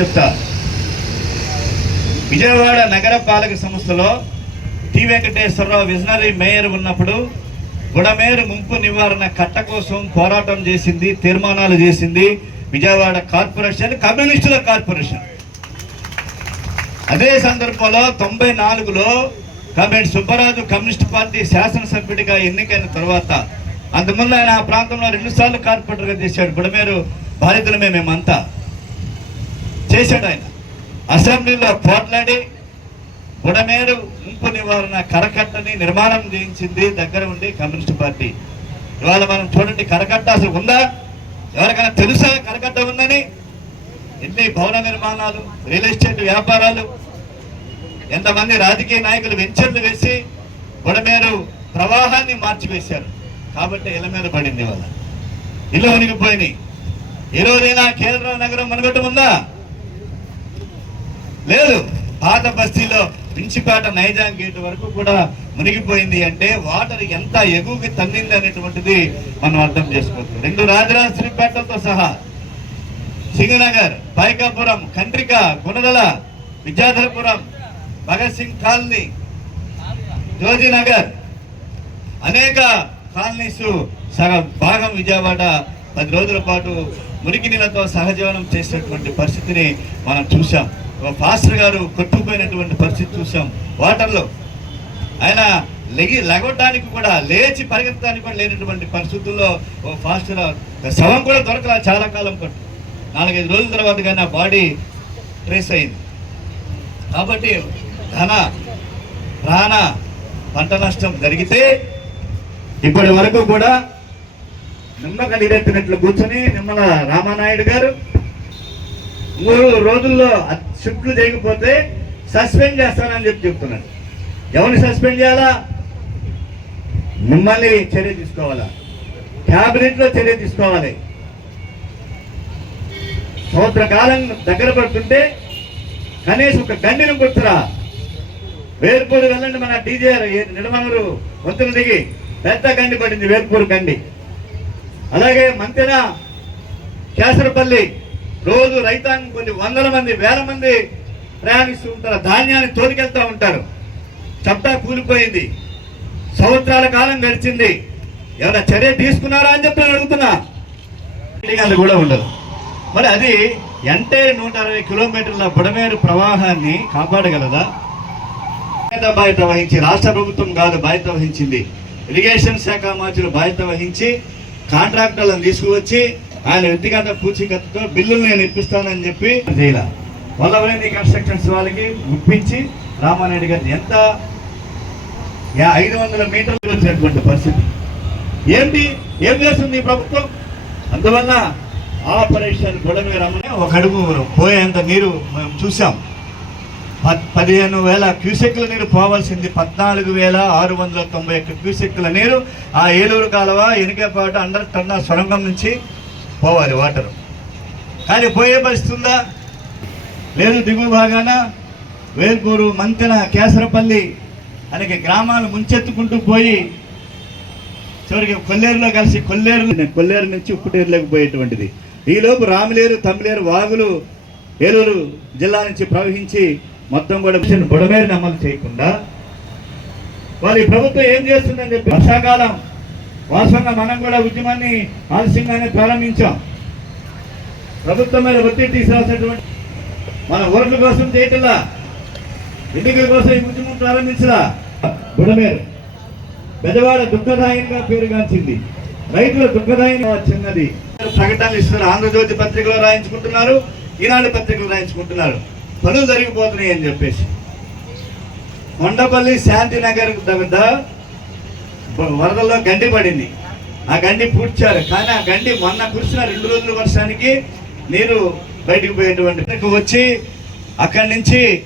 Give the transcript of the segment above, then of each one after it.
చెప్తా. విజయవాడ నగర పాలక సంస్థలో టి వెంకటేశ్వరరావు విజనరీ మేయర్ ఉన్నప్పుడు బుడమేరు ముంపు నివారణ కట్ట కోసం పోరాటం చేసింది తీర్మానాలు చేసింది విజయవాడ కార్పొరేషన్ కమ్యూనిస్టుల కార్పొరేషన్. అదే సందర్భంలో తొంభై నాలుగులో కమ్యూనిస్ట్ సుబ్బరాజు కమ్యూనిస్ట్ పార్టీ శాసనసభ్యుడిగా ఎన్నికైన తర్వాత అంతకుముందు ఆయన ఆ ప్రాంతంలో రెండుసార్లు కార్పొరేటర్గా చేశాడు. బుడమేరు బాధితులమే మేమంతా. చేశాడు ఆయన. అసెంబ్లీలో పోట్లాడి బుడమేరు ముంపు నివారణ కరకట్టని నిర్మాణం చేయించింది దగ్గర ఉండి కమ్యూనిస్ట్ పార్టీ. ఇవాళ మనం చూడండి కరకట్ట అసలు ఉందా? ఎవరికైనా తెలుసా కరకట్ట ఉందని? ఎన్ని భవన నిర్మాణాలు రియల్ ఎస్టేట్ వ్యాపారాలు ఎంతమంది రాజకీయ నాయకులు వెంచర్లు వేసి బుడమేరు ప్రవాహాన్ని మార్చివేశారు. కాబట్టి ఇళ్ళ మీద పడింది వాళ్ళ ఇల్లు మునిగిపోయినాయి ఈ రోజైనా కేంద్ర నగరం మనగట్టు ఉందా లేదు పాత బస్తీలో పిచ్చిపేట నైజాం గేట్ వరకు కూడా మునిగిపోయింది అంటే వాటర్ ఎంత ఎగువకి తన్నింది అనేటువంటిది మనం అర్థం చేసుకోవచ్చు. రెండు రాజరాజశ్రీపేటలతో సహా సింగనగర్ పైకాపురం కంట్రిక గుణదల విద్యాధరపురం భగత్ సింగ్ కాలనీ జోజీనగర్ అనేక కాలనీస్ సగ భాగం విజయవాడ పది రోజుల పాటు మురికి నీళ్ళతో సహజీవనం చేసినటువంటి పరిస్థితిని మనం చూసాం పాస్టర్ గారు కొట్టుకుపోయినటువంటి పరిస్థితి చూసాం వాటర్లో. ఆయన లెగి లెగవటానికి కూడా లేచి పరిగెత్తడానికి కూడా లేనటువంటి పరిస్థితుల్లో ఓ ఫాస్టర్ శవం కూడా దొరకల చాలా కాలం పట్టు నాలుగైదు రోజుల తర్వాత కానీ ఆ బాడీ ట్రేస్ అయింది. కాబట్టి ధన ప్రాణ పంట నష్టం జరిగితే ఇప్పటి వరకు కూడా నిమ్మ కలిగినట్లు కూర్చొని నిమ్మల రామానాయుడు గారు మూడు రోజుల్లో షిఫ్ట్లు చేయకపోతే సస్పెండ్ చేస్తానని చెప్పి చెప్తున్నాను ఎవరిని సస్పెండ్ చేయాలా? మిమ్మల్ని చర్య తీసుకోవాలా? క్యాబినెట్లో చర్య తీసుకోవాలి. సంవత్సర కాలం దగ్గర పడుతుంటే కనీసం ఒక గండిని గుర్తురా వేర్పూరు వెళ్ళండి మన డీజే నిడమనూరు వంతులు దిగి. పెద్ద గండి పడింది వేర్పూరు గండి. అలాగే మంతెన కేసరపల్లి రోజు రైతాంగం కొన్ని వందల మంది వేల మంది ప్రయాణిస్తూ ఉంటారు. ధాన్యాన్ని తోలుకెళ్తా ఉంటారు. చట్టా కూలిపోయింది. సంవత్సరాల కాలం గడిచింది. ఏమైనా చర్య తీసుకున్నారా అని చెప్పి అడుగుతున్నా. అది కూడా ఉండదు. మరి అది ఎంటే నూట అరవై కిలోమీటర్ల బుడమేరు ప్రవాహాన్ని కాపాడగలదా? బాధ్యత వహించి రాష్ట్ర ప్రభుత్వం కాదు బాధ్యత వహించింది. ఇరిగేషన్ శాఖ మంత్రులు బాధ్యత వహించి కాంట్రాక్టర్లను తీసుకువచ్చి ఆయన వ్యక్తిగత పూచీకత్తుతో బిల్లులు నేను ఇప్పిస్తానని చెప్పి చేయాల వల్లవరేని కన్స్ట్రక్షన్స్ వాళ్ళకి ఇప్పించి రామారెడ్డి గారిని ఎంత ఐదు వందల మీటర్లు వచ్చినటువంటి పరిస్థితి. ఏంటి? ఏం చేస్తుంది ఈ ప్రభుత్వం? అందువల్ల ఆపరేషన్ బుడమేరమ్మని ఒక అడుగు పోయేంత నీరు మేము చూసాం పద్- పదిహేను వేల క్యూసెక్ల నీరు పోవాల్సింది. పద్నాలుగు వేల ఆరు వందల తొంభై ఒక్క క్యూసెక్ల నీరు ఆ ఏలూరు కాలువ ఎనికేపాటు అండర్ టన్నా సొరంగం నుంచి పోవాలి వాటర్. కానీ పోయే పరిస్థితి ఉందా? లేదు దిగువ భాగాన వేల్పూరు మంతెన కేసరపల్లి అనేక గ్రామాలు ముంచెత్తుకుంటూ పోయి చివరికి కొల్లేరులో కలిసి కొల్లేరు కొల్లేరు నుంచి ఉప్పుటేరులోకి పోయేటువంటిది. ఈలోపు రామలేరు తమిళేరు వాగులు ఏలూరు జిల్లా నుంచి ప్రవహించి మొత్తం కూడా మిషన్ బుడమేరుని అమలు చేయకుండా వాళ్ళు ఈ ప్రభుత్వం ఏం చేస్తుందని చెప్పి వర్షాకాలం వాస్తవంగా మనం కూడా ఉద్యమాన్ని ఆలస్యంగానే ప్రారంభించాం. ప్రభుత్వం మీద ఒత్తిడి తీసుకురాసినటువంటి మన ఓట్ల కోసం చేయటంలా ఎన్నికల కోసం ఈ ఉద్యమం ప్రారంభించలా బుడమేరు పెద్దవాడ దుఃఖదాయంగా పేరుగాంచింది రైతుల దుఃఖదాయంగా చిన్నది. ప్రకటనలు ఇస్తున్నారు. ఆంధ్రజ్యోతి పత్రికలో రాయించుకుంటున్నారు. ఈనాడు పత్రికలు రాయించుకుంటున్నారు. పనులు జరిగిపోతున్నాయి అని చెప్పేసి. కొండపల్లి శాంతినగర్ దగ్గర వరదల్లో గండి పడింది. ఆ గండి పూడ్చారు. కానీ ఆ గండి మొన్న కురిసిన రెండు రోజుల వర్షానికి నీరు బయటకు పోయేటువంటి వచ్చి అక్కడి నుంచి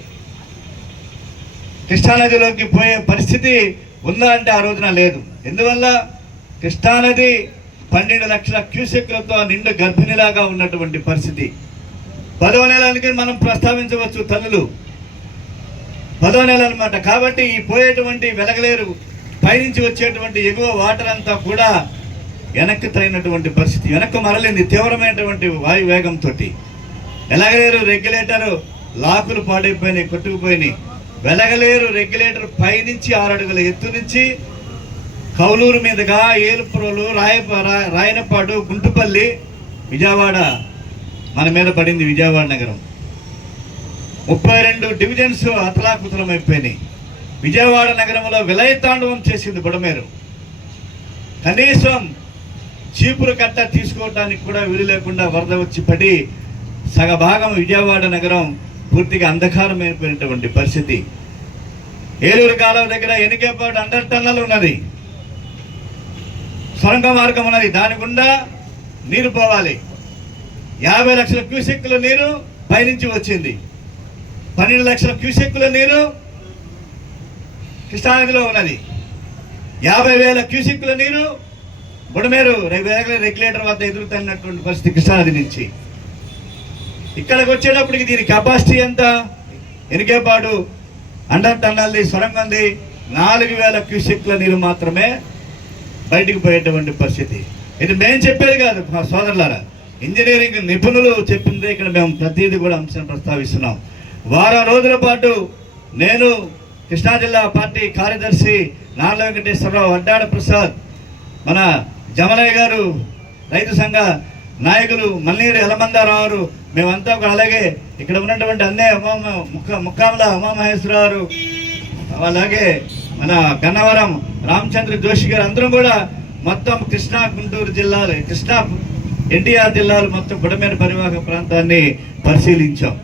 కృష్ణానదిలోకి పోయే పరిస్థితి ఉందా అంటే ఆ రోజున లేదు. ఎందువల్ల? కృష్ణానది పన్నెండు లక్షల క్యూసెక్లతో నిండు గర్భిణిలాగా ఉన్నటువంటి పరిస్థితి. పదవ నెలలకి మనం ప్రస్తావించవచ్చు తల్లులు. పదవ నెల అనమాట కాబట్టి ఈ పోయేటువంటి వెలగలేరు పైనుంచి వచ్చేటువంటి ఎగువ వాటర్ అంతా కూడా వెనక్కి తగినటువంటి పరిస్థితి వెనక్కి మరలింది తీవ్రమైనటువంటి వాయు వేగంతో వెలగలేరు రెగ్యులేటర్ లాకులు పాడైపోయినాయి కొట్టుకుపోయినాయి. వెలగలేరు రెగ్యులేటర్ పైనుంచి ఆరు అడుగుల ఎత్తు నుంచి కౌలూరు మీదుగా ఏలుపురలు రాయ రాయనపాడు గుంటుపల్లి విజయవాడ మన మీద పడింది విజయవాడ నగరం. ముప్పై రెండు డివిజన్స్ అతలాకుతలం అయిపోయినాయి విజయవాడ నగరంలో విలయతాండవం చేసింది బుడమేరు. కనీసం చీపురు కట్ట తీసుకోవడానికి కూడా వీలు లేకుండా వరద వచ్చి పడి సగభాగం విజయవాడ నగరం పూర్తిగా అంధకారమైపోయినటువంటి పరిస్థితి. ఏలూరు కాలువ దగ్గర ఎనికేపాడు అండర్ టన్నల్ ఉన్నది. సొరంగ మార్గం ఉన్నది. దాని గుండా నీరు పోవాలి. యాభై లక్షల క్యూసెక్కుల నీరు పైనుంచి వచ్చింది. పన్నెండు లక్షల క్యూసెక్కుల నీరు కృష్ణానదిలో ఉన్నది. యాభై వేల క్యూసిక్ల నీరు బుడమేరు రెగ్యులేటర్ వద్ద ఎదురుతున్నటువంటి పరిస్థితి కృష్ణానది నుంచి. ఇక్కడికి వచ్చేటప్పటికి దీని కెపాసిటీ ఎంత? ఎనికేపాడు అండర్ టన్నల్ది సొరంగంది నాలుగు వేల క్యూసెక్ల నీరు మాత్రమే బయటికి పోయేటువంటి పరిస్థితి. ఇది మేము చెప్పేది కాదు మా సోదరులారా. ఇంజనీరింగ్ నిపుణులు చెప్పిందే ఇక్కడ మేము ప్రతిదీ కూడా అంశం ప్రస్తావిస్తున్నాం. వారం రోజుల పాటు నేను కృష్ణా జిల్లా పార్టీ కార్యదర్శి నార్ల వెంకటేశ్వరరావు అడ్డాడ ప్రసాద్ మన జమలయ్య గారు రైతు సంఘ నాయకులు మల్లీరు యలమందారావు మేమంతా ఒక అలాగే ఇక్కడ ఉన్నటువంటి అన్నే ముఖ ముక్క ముక్కాముల ఉమామహేశ్వరరావు అలాగే మన గన్నవరం రామచంద్ర జోషి గారు అందరం కూడా మొత్తం కృష్ణా గుంటూరు జిల్లాలు కృష్ణా ఎన్టీఆర్ జిల్లాలు మొత్తం బుడమేరు పరివాహక ప్రాంతాన్ని పరిశీలించాం.